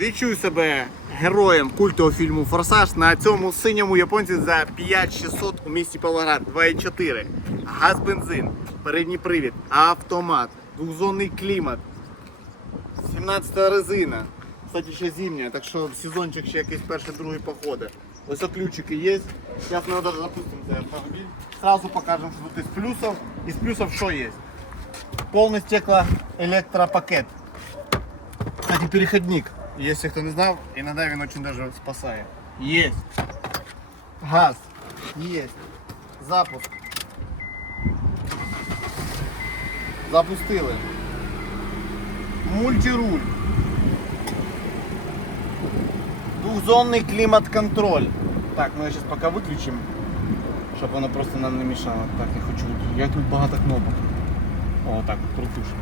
Відчую себе героєм культового фільму Форсаж на цьому синьому японці за 5600 у місті Павлоград 2.4. Газ бензин, передній привід, автомат, двохзонний клімат, 17 резина. Кстати, ще зимня, так що сезончик ще якийсь перший, другий походи. Ось ключики є. Зараз ми даже запустимо цей автомобіль. Сразу покажемо, що тут із плюсів. Із плюсів що є? Повний стеклоелектропакет. Кстати, переходник. Если кто не знал, иногда він очень даже спасает. Есть. Газ. Есть. Запуск. Запустили. Мультируль. Двухзонный климат-контроль. Так, мы сейчас пока выключим, чтобы оно просто нам не мешало. Так, я хочу. Я тут багато кнопок. О, так, притушим.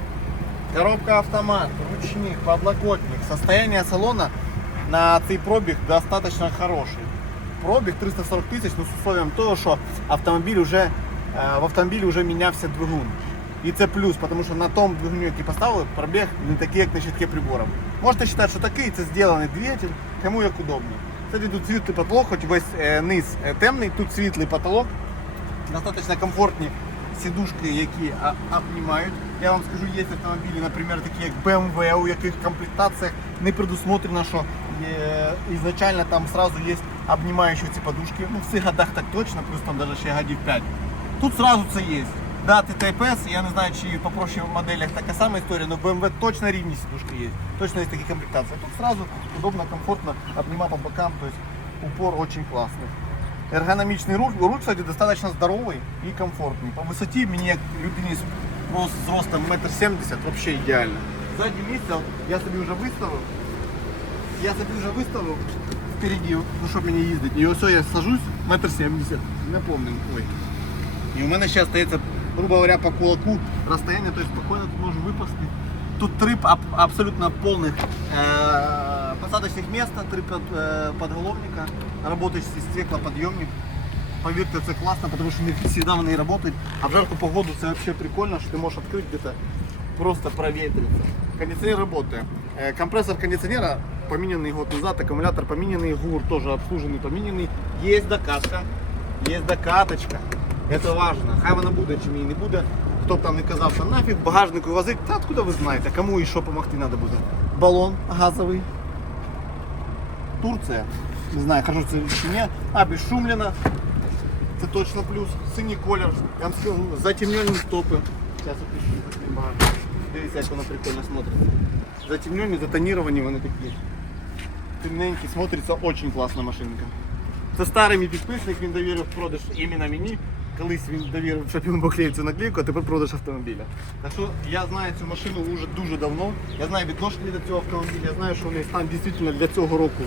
Коробка автомат, ручник, подлокотник. Состояние салона на цей пробіг достаточно хороший. Пробіг 340 тисяч, ну з условием того, що автомобіль уже, е, в автомобілі вже мінявся двигун. І це плюс, тому що на тому двигуні, який поставили, пробіг не такий, як на щитке приборів. Можете вважати, що такий, це зроблений двигатель, кому як удобно. Кстати, тут світлий потолок, хоч весь е, низ е, темний, тут світлий потолок. Достаточно комфортні сідушки, які обнімають. Я вам скажу, є автомобілі, наприклад, такі як BMW, у яких комплектаціях не предусмотрено, що е, ізначально там сразу є обнімаючі ці подушки. Ну, в цих годах так точно, плюс там даже ще годів 5. Тут сразу це є. Да, TTPS, я не знаю, чи по прочих моделях така сама історія, але в BMW точно рівні сідушки є. Точно є такі комплектації. Тут сразу удобно, комфортно, обнимать по бокам, то есть упор очень классный. Ергономічний руль. Руль, кстати, достаточно здоровий і комфортний. По висоті мені як людині з роз- з ростом 1,70 м вообще ідеально. Заднє місце от я собі вже виставив. Я собі вже виставив впереді, ну щоб мені їздити. І ось я сажусь, 1,70 м, не помню. Ой. І у мене ще остається, грубо говоря, по кулаку розстояння, тобто спокійно тут можу випасти. Тут три аб- абсолютно полных э, посадочных места, три под- э, подголовника, работающий стеклоподъемник. Поверьте, це класно, тому що не завжди вони працюють. А в жарку погоду це взагалі прикольно, що ти можеш відкрити где-то просто проветриться. Кондиционер работает. Э, Компрессор кондиционера поменянный год назад, аккумулятор поменянный, ГУР тоже обслуженный, поменянный. Есть докатка, есть докаточка. Это важно. Хай вона буде чи мені не буде. Хто б там не казав, що нафіг в багажнику возить, та откуда ви знаєте, кому і що допомогти треба буде. Балон газовий. Турція. Не знаю, кажу це чи ні. А, безшумлена. Це точно плюс. Синій колір. Я вам скажу, затемнені стопи. Зараз опишу такий багажник. Дивіться, як воно прикольно смотриться. Затемнені, затоніровані вони такі. Темненькі, смотриться очень класна машинка. Це старий мій підписник, він довірив продаж іменно мені. Колись він довірив, щоб він поклеїв цю наклейку, а тепер продаж автомобіля. Так що я знаю цю машину вже дуже давно. Я знаю відношення до цього автомобіля, я знаю, що у неї стан дійсно для цього року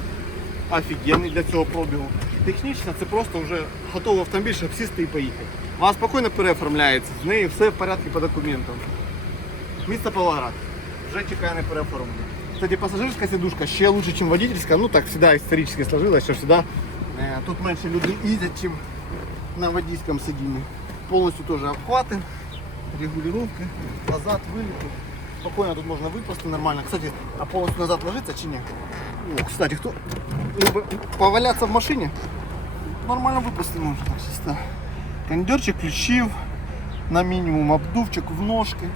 офігенний для цього пробігу. Технічно це просто вже готовий автомобіль, щоб сісти і поїхати. Вона спокійно переоформляється, з нею все в порядку по документам. Місто Павлоград. Вже чекає на переоформлення. Кстати, пасажирська сидушка ще лучше, ніж водительська. Ну так завжди історично сложилось, що завжди е, тут менше людей їздять, ніж на водійському сидінні. Повністю теж обхвати, регулювання, назад, виліти. Спокійно тут можна випасти нормально. Кстати, а повністю назад ложиться чи ні? О, кстати, хто любить повалятися в машині? Нормально випасти можна так чисто. Кондерчик ключів на мінімум, обдувчик в ножки.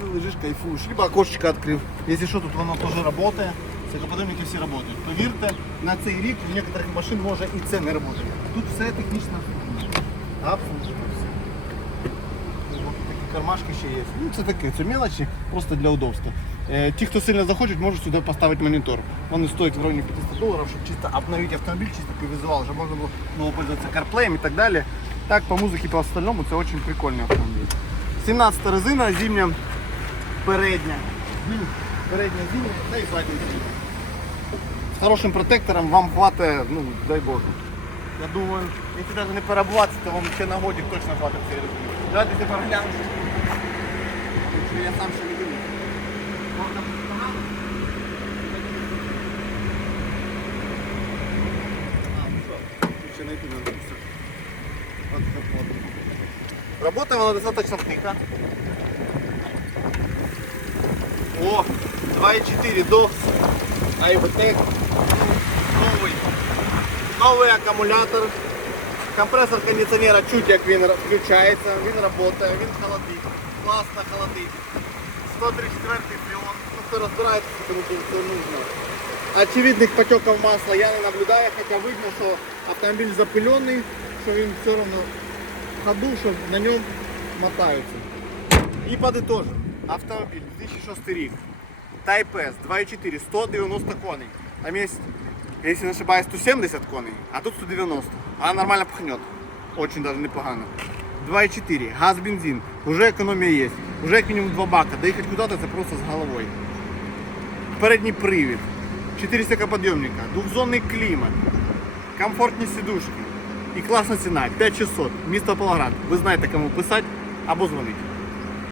І лежиш, кайфуєш. Либо окошечко відкрив. Якщо що, тут воно теж працює. Сикоподимники всі працюють. Повірте, на цей рік в некоторих машин може і це не працює. Тут все технічно. Абсолютно все. Ось Такі кармашки ще є. Ну це таке, це мелочі, просто для удобства. Е, Ті, хто сильно захочуть, можуть сюди поставити монітор. Вони стоять в районі 500 доларів, щоб чисто обновити автомобіль, чисто по візуалу, щоб можна було ну, пользуватися CarPlay і так далі. Так, по музиці, по остальному це дуже прикольний автомобіль. 17 резина, зимня, передня. Зим- Передня зимня та і задня зимня. З хорошим протектором вам хватить, ну, дай Боже. Я думаю, якщо навіть не перебуватися, то вам ще на годик точно хватить цієї резини. Давайте тепер глянемо. Тому що я сам ще не дивлюсь. Можна погано? А, ну що, тут ще знайти надо все. От капот. Работает она достаточно тихо. О, 2.4 до Айвтек. Новий. Новий акумулятор. Компресор кондиціонера чуть як він включається, він працює, він холодить. Класно холодить. 134 фреон. Ну, хто розбирається, тому що це нужно. Очевидних потеків масла я не наблюдаю, хоча видно, що автомобіль запилений, що він все одно в ходу, що на ньому мотаються. І подытожим. Автомобіль 2006 рік. Type S 2.4, 190 коней. Там есть, если не ошибаюсь, 170 коней, а тут 190. Она нормально пахнет. Очень даже непогано. 2.4, газ, бензин. Уже экономия есть. Уже как минимум 2 бака. Доехать куда-то это просто с головой. Передний привід. 4 стекоподъемника. Двухзонный климат. Комфортні сидушки. І класна ціна. 5600. Місто Павлоград. Ви знаєте, кому писати або дзвонити.